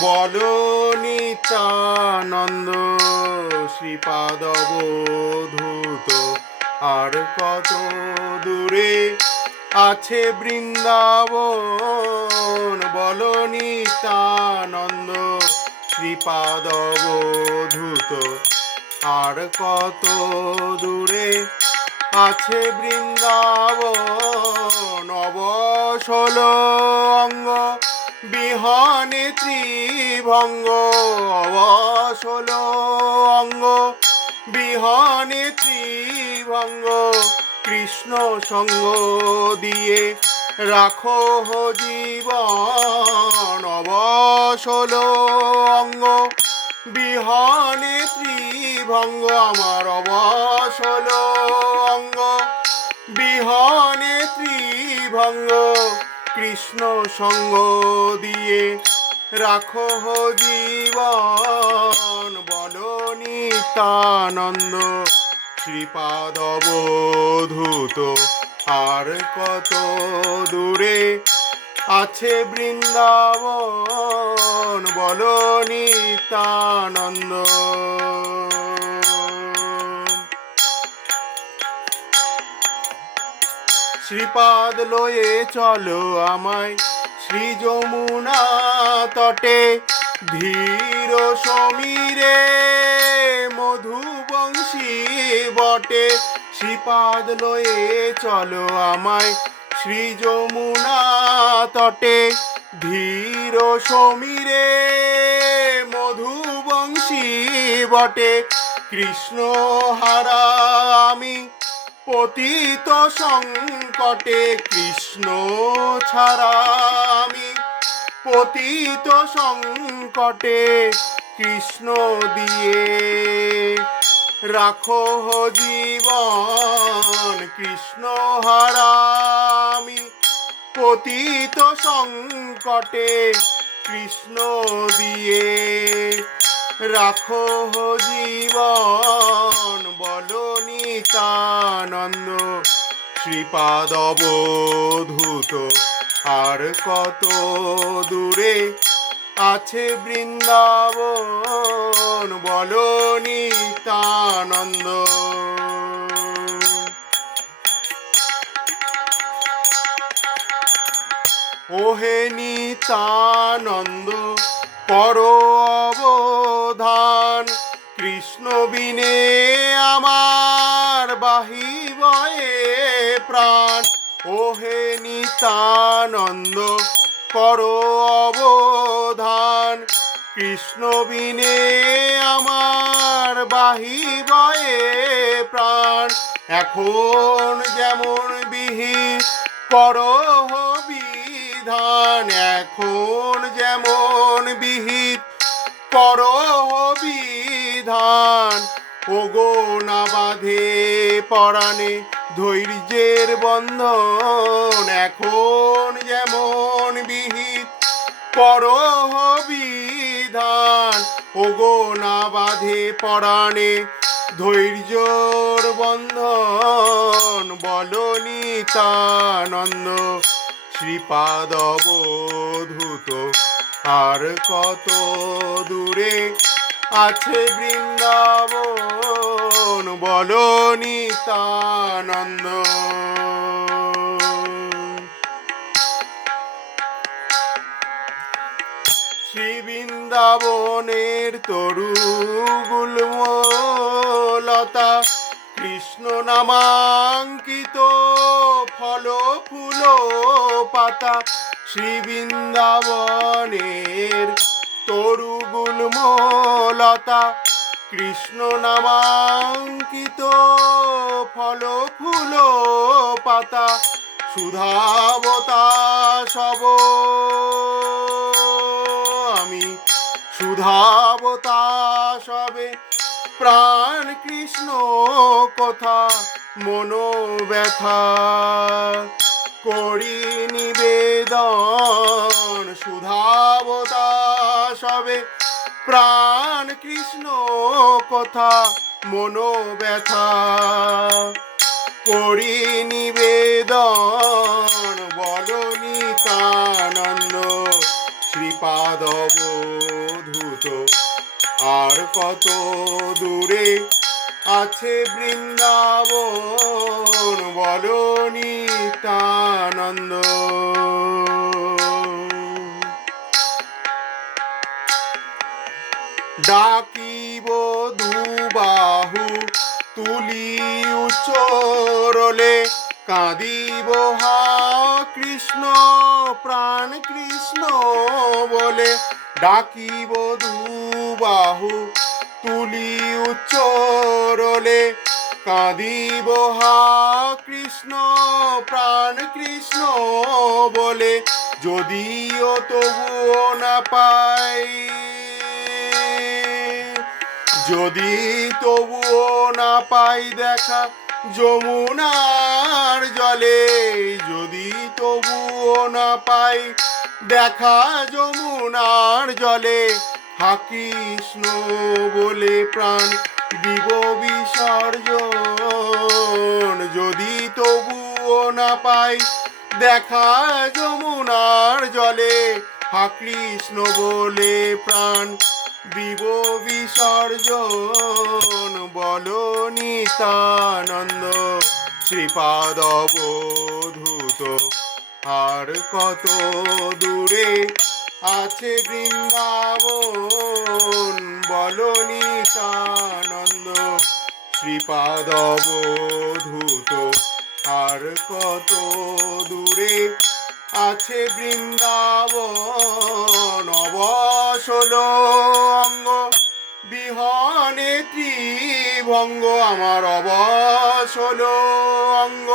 বলো নিত্যানন্দ শ্রীপাদ অবধূত আর কত দূরে আছে বৃন্দাবন? বলো নিত্যানন্দ শ্রীপাদ অবধূত আর কত দূরে আছে বৃন্দাবন? অবসল অঙ্গ বিহনে ত্রিভঙ্গ অবসল অঙ্গ। বিহনে ত্রিভঙ্গ, কৃষ্ণ সঙ্গ দিয়ে রাখো জীবন অবসল অঙ্গ। বিহনে ত্রিভঙ্গ, আমার অবসল অঙ্গ। বিহনে ত্রিভঙ্গ কৃষ্ণ সঙ্গ দিয়ে রাখো জীবন। বলো নিতানন্দ শ্রীপাদ অবধূত আর কত দূরে আছে বৃন্দাবন? বলো নিতানন্দ শ্রীপাদ লয়ে চলো আমায়। শ্রী যমুনা তটে, ধীর সমীরে মধুবংশী বটে। শ্রীপাদ লয়ে চলো আমায়। শ্রী যমুনা তটে, ধীর সমীরে মধুবংশী বটে। কৃষ্ণ হারা আমি পতিত সংকটে কৃষ্ণ ছাড়া আমি। পতিত সংকটে কৃষ্ণ দিয়ে রাখো জীবন কৃষ্ণ হারামি। পতিত সংকটে কৃষ্ণ দিয়ে রাখো জীবন, বলো নিতানন্দ। শ্রীপাদ অবধূত আর কত দূরে আছে বৃন্দাবন, বলো নিতানন্দ। ওহে নিতানন্দ কর অবধান। কৃষ্ণ বিনে আমার বাহিবয়ে প্রাণ। ওহে নিতানন্দ, কর অবধান। কৃষ্ণ বিনে আমার বাহিবয়ে প্রাণ। এখন যেমন বিহিত করহ পরাণে ধৈর্যের বন্ধন এখন যেমন বিহিত করহ বিধান। না বাঁধে পরাণে ধৈর্যর বন্ধন বলো নিতানন্দ শ্রীপাদ অবধূত, আর কত দূরে আছে বৃন্দাবন? বলো নিতানন্দ। শ্রী বৃন্দাবনের তরু গুলমলতা কৃষ্ণ নামাঙ্কিত ফল ফুল পাতা শ্রীবৃন্দাবনের তরু গুলমলতা কৃষ্ণ নামাঙ্কিত ফল, ফুল, পাতা, সুধাবতা সব। আমি সুধাবতা সবে প্রাণ কৃষ্ণ কথা মনো ব্যথা করি নিবেদন। সুধাবতা সবে প্রাণ কৃষ্ণ কথা মনো ব্যথা করি নিবেদন বল নিতানন্দ শ্রী শ্রীপাদ অবধূত আর কত দূরে আছে বৃন্দাবন বলো নিতানন্দ ডাকিব দুবাহু তুলি উচ্চরলে কাঁদিব, হা, কৃষ্ণ, প্রাণ কৃষ্ণ বলে ডাকিব দুবাহু তুলি উচ্চরলে কাঁদিব, হা, কৃষ্ণ, প্রাণ কৃষ্ণ বলে যদিও তবুও না পাই। যদি তবুও না পাই দেখা যমুনার জলে, যদি তবুও না পাই দেখা যমুনার জলে, হা কৃষ্ণ বলে প্রাণ দিব বিসর্জন। যদি তবুও না পাই দেখা যমুনার জলে, হা কৃষ্ণ বলে প্রাণ দিব বিসর্জন। বলো নিতানন্দ শ্রীপাদ অবধূত আর কত দূরে আছে বৃন্দাবন? বলো নিতানন্দ শ্রীপাদ অবধূত আর কত দূরে আছে বৃন্দাবন? অবসল ত্রিভঙ্গ আমার অবসল অঙ্গ।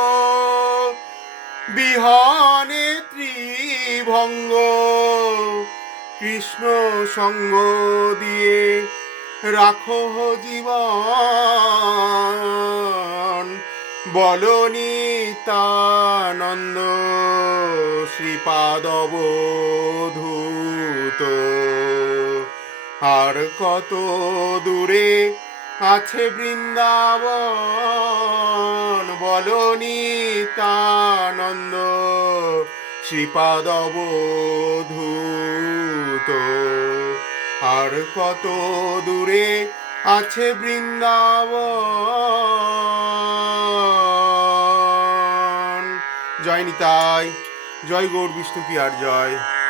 বিহনে ত্রিভঙ্গ, কৃষ্ণ সঙ্গ দিয়ে রাখো জীবন। বলনি তানন্দ শ্রীপাদ অবধূত আর কত দূরে আছে বৃন্দাবন? বলনি তানন্দ শ্রীপাদ অবধূত আর কত দূরে আছে বৃন্দাবন? জয় নিতাই, জয় গৌর বিষ্ণু কি আর জয়?